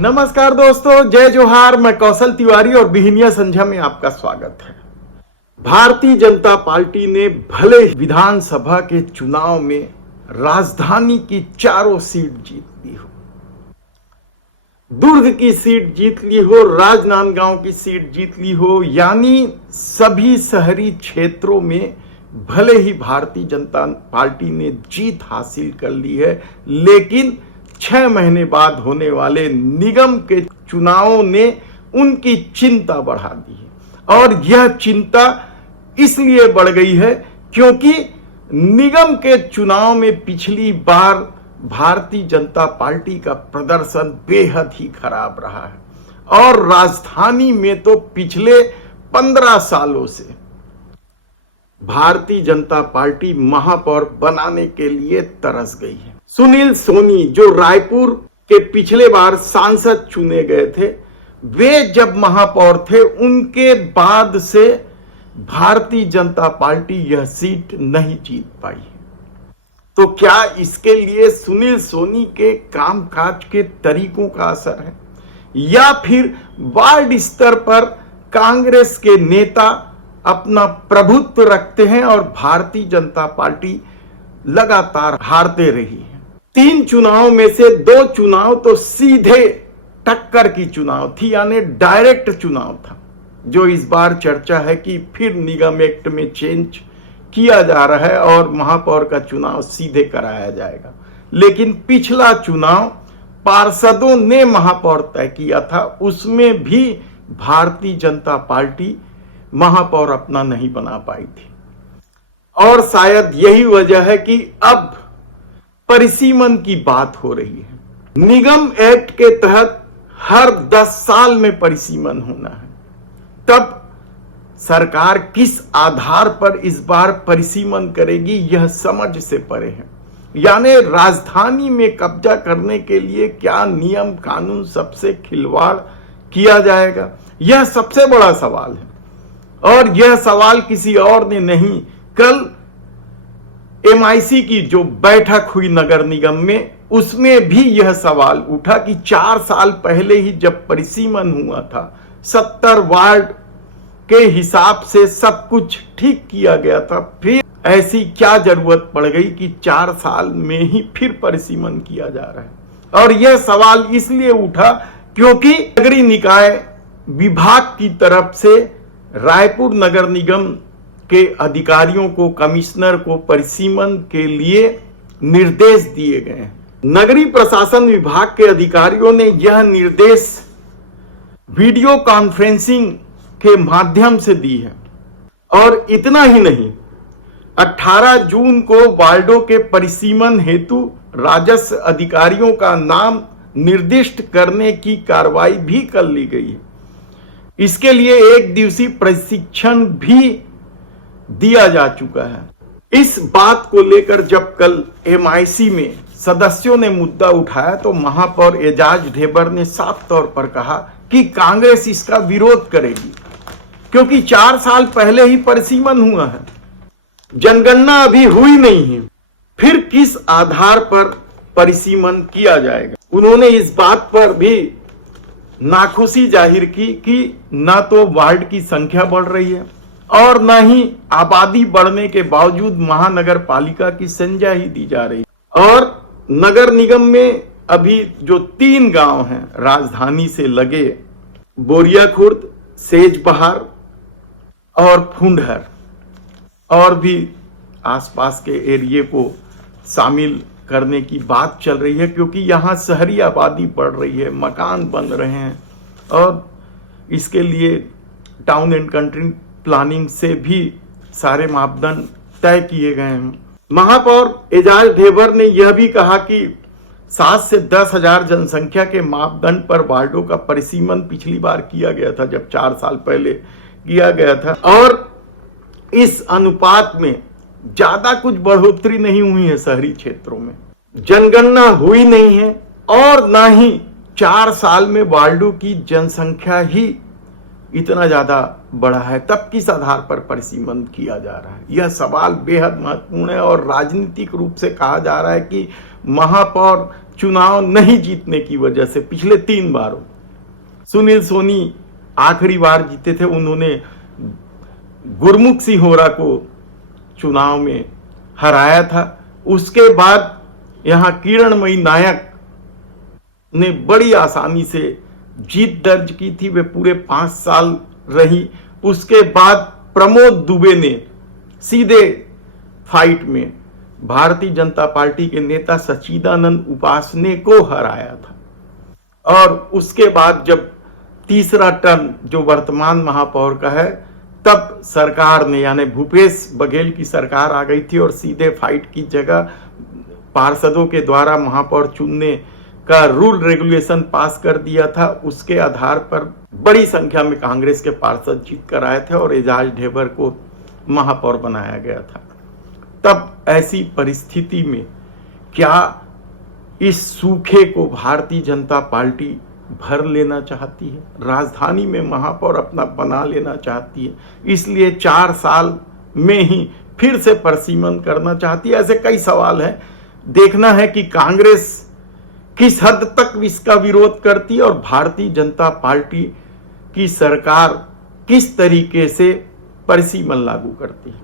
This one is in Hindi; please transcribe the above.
नमस्कार दोस्तों, जय जोहार। मैं कौशल तिवारी और बिहनिया संध्या में आपका स्वागत है। भारतीय जनता पार्टी ने भले विधानसभा के चुनाव में राजधानी की चारों सीट जीत ली हो, दुर्ग की सीट जीत ली हो, राजनांदगांव की सीट जीत ली हो, यानी सभी शहरी क्षेत्रों में भले ही भारतीय जनता पार्टी ने जीत हासिल कर ली है, लेकिन 6 महीने बाद होने वाले निगम के चुनावों ने उनकी चिंता बढ़ा दी है। और यह चिंता इसलिए बढ़ गई है क्योंकि निगम के चुनाव में पिछली बार भारतीय जनता पार्टी का प्रदर्शन बेहद ही खराब रहा है और राजधानी में तो पिछले 15 सालों से भारतीय जनता पार्टी महापौर बनाने के लिए तरस गई है। सुनील सोनी जो रायपुर के पिछले बार सांसद चुने गए थे, वे जब महापौर थे उनके बाद से भारतीय जनता पार्टी यह सीट नहीं जीत पाई है। तो क्या इसके लिए सुनील सोनी के कामकाज के तरीकों का असर है या फिर वार्ड स्तर पर कांग्रेस के नेता अपना प्रभुत्व रखते हैं और भारतीय जनता पार्टी लगातार हारते रही है। 3 चुनाव में से 2 चुनाव तो सीधे टक्कर की चुनाव थी, यानी डायरेक्ट चुनाव था, जो इस बार चर्चा है कि फिर निगम एक्ट में चेंज किया जा रहा है और महापौर का चुनाव सीधे कराया जाएगा। लेकिन पिछला चुनाव पार्षदों ने महापौर तय किया था, उसमें भी भारतीय जनता पार्टी महापौर अपना नहीं बना पाई थी। और शायद यही वजह है कि अब परिसीमन की बात हो रही है। निगम एक्ट के तहत हर 10 साल में परिसीमन होना है, तब सरकार किस आधार पर इस बार परिसीमन करेगी यह समझ से परे है। यानी राजधानी में कब्जा करने के लिए क्या नियम कानून सबसे खिलवाड़ किया जाएगा, यह सबसे बड़ा सवाल है। और यह सवाल किसी और ने नहीं, कल MIC की जो बैठक हुई नगर निगम में, उसमें भी यह सवाल उठा कि 4 साल पहले ही जब परिसीमन हुआ था, 70 वार्ड के हिसाब से सब कुछ ठीक किया गया था, फिर ऐसी क्या जरूरत पड़ गई कि 4 साल में ही फिर परिसीमन किया जा रहा है। और यह सवाल इसलिए उठा क्योंकि नगरीय निकाय विभाग की तरफ से रायपुर नगर निगम के अधिकारियों को, कमिश्नर को परिसीमन के लिए निर्देश दिए गए हैं। नगरीय प्रशासन विभाग के अधिकारियों ने यह निर्देश वीडियो कॉन्फ्रेंसिंग के माध्यम से दी है। और इतना ही नहीं, 18 जून को वार्डों के परिसीमन हेतु राजस्व अधिकारियों का नाम निर्दिष्ट करने की कार्रवाई भी कर ली गई है। इसके लिए 1 दिवसीय प्रशिक्षण भी दिया जा चुका है। इस बात को लेकर जब कल MIC में सदस्यों ने मुद्दा उठाया तो महापौर एजाज ढेबर ने साफ तौर पर कहा कि कांग्रेस इसका विरोध करेगी क्योंकि 4 साल पहले ही परिसीमन हुआ है, जनगणना अभी हुई नहीं है, फिर किस आधार पर परिसीमन किया जाएगा। उन्होंने इस बात पर भी नाखुशी जाहिर की कि ना तो वार्ड की संख्या बढ़ रही है और ना ही आबादी बढ़ने के बावजूद महानगर पालिका की संज्ञा ही दी जा रही है। और नगर निगम में अभी जो 3 गांव हैं राजधानी से लगे, बोरिया खुर्द, सेजबहार और फुंडहर, और भी आसपास के एरिया को शामिल करने की बात चल रही है क्योंकि यहाँ शहरी आबादी बढ़ रही है, मकान बन रहे हैं और इसके लिए टाउन एंड कंट्री प्लानिंग से भी सारे मापदंड तय किए गए हैं। महापौर एजाज ढेबर ने यह भी कहा कि 7 से 10 हजार जनसंख्या के मापदंड पर वार्डों का परिसीमन पिछली बार किया गया था, जब 4 साल पहले किया गया था, और इस अनुपात में ज्यादा कुछ बढ़ोतरी नहीं हुई है। शहरी क्षेत्रों में जनगणना हुई नहीं है और ना ही 4 साल में वार्डों की जनसंख्या ही इतना ज्यादा बढ़ा है, तब किस आधार पर परिसीमन किया जा रहा है? यह सवाल बेहद महत्वपूर्ण है और राजनीतिक रूप से कहा जा रहा है कि महापौर चुनाव नहीं जीतने की वजह से पिछले 3 बारों सुनील सोनी आखिरी बार जीते थे, उन्होंने गुरमुख सिंह होरा को चुनाव में हराया था। उसके बाद यहां किरणमयी नायक ने बड़ी आसानी से जीत दर्ज की थी, वे पूरे 5 साल रही। उसके बाद प्रमोद दुबे ने सीधे फाइट में भारतीय जनता पार्टी के नेता सच्चिदानंद उपासने को हराया था। और उसके बाद जब तीसरा टर्न जो वर्तमान महापौर का है, तब सरकार ने यानी भूपेश बघेल की सरकार आ गई थी और सीधे फाइट की जगह पार्षदों के द्वारा महापौर चुनने का रूल रेगुलेशन पास कर दिया था। उसके आधार पर बड़ी संख्या में कांग्रेस के पार्षद जीत कर आए थे और एजाज ढेबर को महापौर बनाया गया था। तब ऐसी परिस्थिति में क्या इस सूखे को भारतीय जनता पार्टी भर लेना चाहती है? राजधानी में महापौर अपना बना लेना चाहती है, इसलिए 4 साल में ही फिर से परिसीमन करना चाहती है। ऐसे कई सवाल हैं। देखना है कि कांग्रेस किस हद तक इसका विरोध करती है और भारतीय जनता पार्टी की सरकार किस तरीके से परिसीमन लागू करती है।